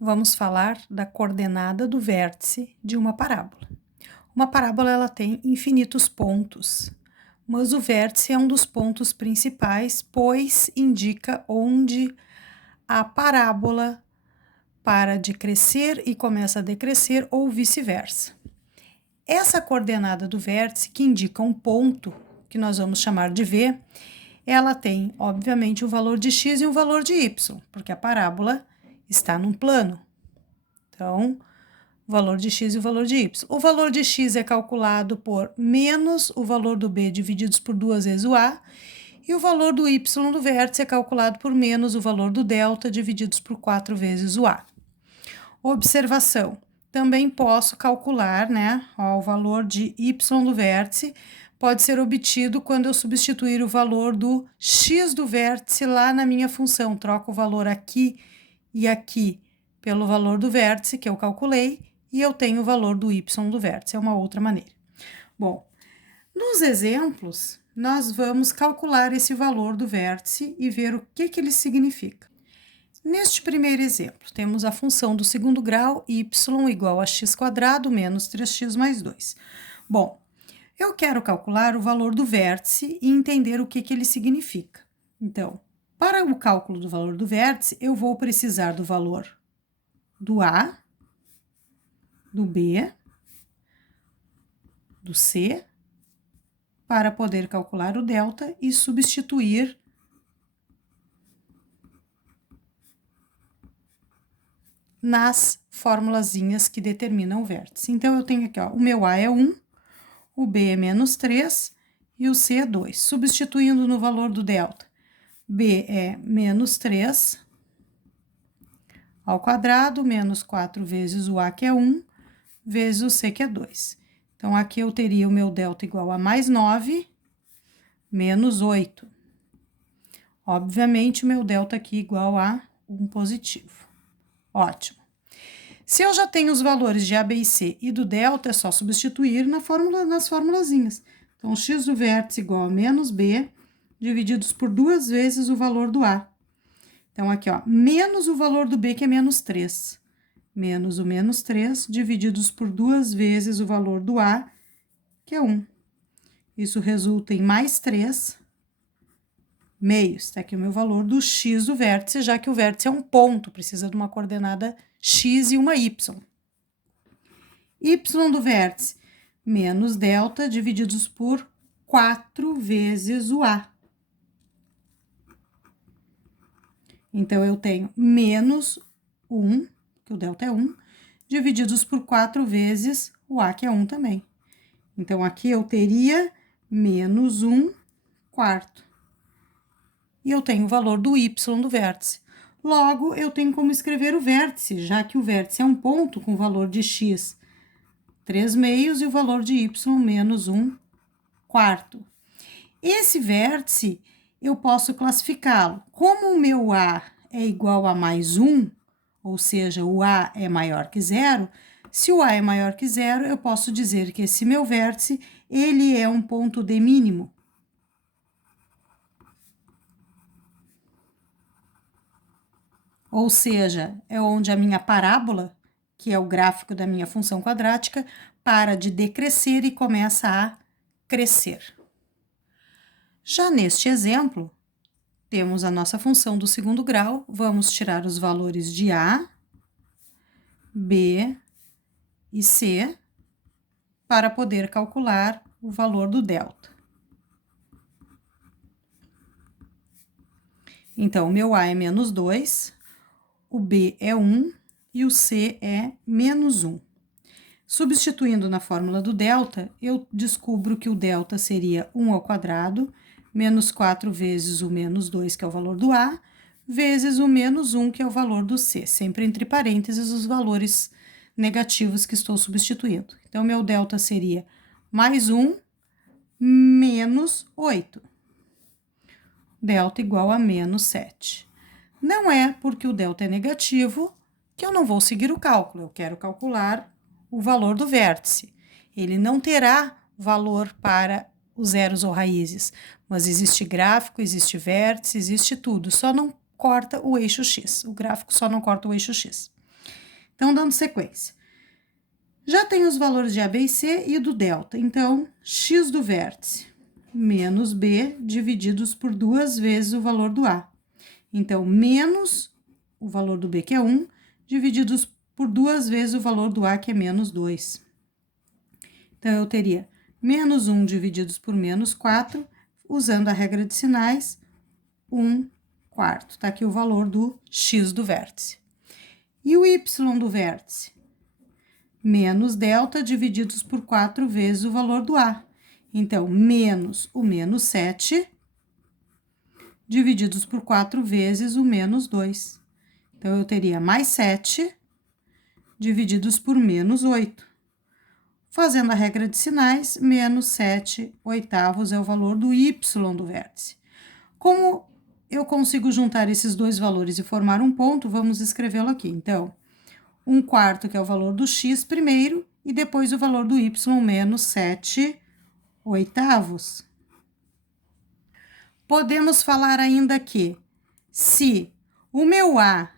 vamos falar da coordenada do vértice de uma parábola. Uma parábola ela tem infinitos pontos, mas o vértice é um dos pontos principais, pois indica onde a parábola para de crescer e começa a decrescer ou vice-versa. Essa coordenada do vértice, que indica um ponto, que nós vamos chamar de V, ela tem, obviamente, o valor de x e o valor de y, porque a parábola está num plano. Então, o valor de x e o valor de y. O valor de x é calculado por menos o valor do b divididos por 2 vezes o a, e o valor do y do vértice é calculado por menos o valor do delta divididos por 4 vezes o a. Observação. Também posso calcular, o valor de y do vértice pode ser obtido quando eu substituir o valor do x do vértice lá na minha função. Troco o valor aqui e aqui pelo valor do vértice que eu calculei e eu tenho o valor do y do vértice. É uma outra maneira. Bom, nos exemplos, nós vamos calcular esse valor do vértice e ver o que ele significa. Neste primeiro exemplo, temos a função do segundo grau, y igual a x² menos 3x mais 2. Bom, eu quero calcular o valor do vértice e entender o que ele significa. Então, para o cálculo do valor do vértice, eu vou precisar do valor do A, do B, do C, para poder calcular o delta e substituir nas formulazinhas que determinam o vértice. Então, eu tenho aqui, ó, o meu A é 1, o B é menos 3 e o C é 2. Substituindo no valor do delta, B é menos 3 ao quadrado, menos 4 vezes o A, que é 1, vezes o C, que é 2. Então, aqui eu teria o meu delta igual a mais 9, menos 8. Obviamente, o meu delta aqui igual a 1 positivo. Ótimo. Se eu já tenho os valores de A, B e C e do delta, é só substituir nas formulazinhas. Então, x do vértice igual a menos B, divididos por 2 vezes o valor do A. Então, aqui, ó, menos o valor do B, que é menos 3. Menos o menos 3, divididos por 2 vezes o valor do A, que é 1. Isso resulta em mais 3 meios. Está aqui o meu valor do x do vértice, já que o vértice é um ponto, precisa de uma coordenada x e uma y. Y do vértice, menos delta, divididos por 4 vezes o A. Então, eu tenho menos 1, que o delta é 1, divididos por 4 vezes o A, que é 1 também. Então, aqui eu teria menos 1 quarto. E eu tenho o valor do y do vértice. Logo, eu tenho como escrever o vértice, já que o vértice é um ponto com valor de x 3 meios e o valor de y menos 1 quarto. Esse vértice, eu posso classificá-lo. Como o meu A é igual a mais 1, ou seja, o A é maior que zero, se o A é maior que zero, eu posso dizer que esse meu vértice, ele é um ponto de mínimo. Ou seja, é onde a minha parábola, que é o gráfico da minha função quadrática, para de decrescer e começa a crescer. Já neste exemplo, temos a nossa função do segundo grau, vamos tirar os valores de A, B e C para poder calcular o valor do delta. Então, o meu A é menos 2, o B é 1 e o C é menos 1. Substituindo na fórmula do delta, eu descubro que o delta seria 1 ao quadrado, menos 4 vezes o menos 2, que é o valor do A, vezes o menos 1, que é o valor do C, sempre entre parênteses os valores negativos que estou substituindo. Então, meu delta seria mais 1 menos 8. Delta igual a menos 7. Não é porque o delta é negativo que eu não vou seguir o cálculo. Eu quero calcular o valor do vértice. Ele não terá valor para os zeros ou raízes, mas existe gráfico, existe vértice, existe tudo. Só não corta o eixo x. O gráfico só não corta o eixo x. Então, dando sequência. Já tem os valores de A, B e C e do delta. Então, x do vértice menos B divididos por 2 vezes o valor do A. Então, menos o valor do B, que é 1, divididos por 2 vezes o valor do A, que é menos 2. Então, eu teria menos 1 divididos por menos 4, usando a regra de sinais, 1/4. Tá aqui o valor do x do vértice. E o y do vértice? Menos delta divididos por 4 vezes o valor do A. Então, menos o menos 7 divididos por 4 vezes o menos 2. Então, eu teria mais 7 divididos por menos 8. Fazendo a regra de sinais, menos 7/8 é o valor do y do vértice. Como eu consigo juntar esses dois valores e formar um ponto, vamos escrevê-lo aqui. Então, 1/4, que é o valor do x primeiro, e depois o valor do y menos 7/8. Podemos falar ainda que, se o meu A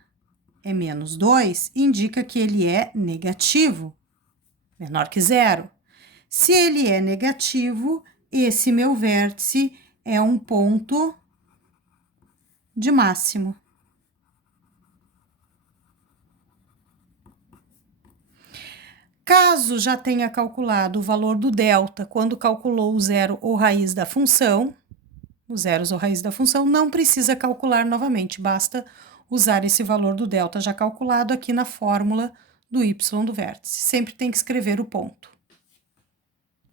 é menos 2, indica que ele é negativo, menor que zero. Se ele é negativo, esse meu vértice é um ponto de máximo. Caso já tenha calculado o valor do delta quando calculou o zero ou raiz da função, os zeros ou raiz da função, não precisa calcular novamente, basta usar esse valor do delta já calculado aqui na fórmula do y do vértice. Sempre tem que escrever o ponto.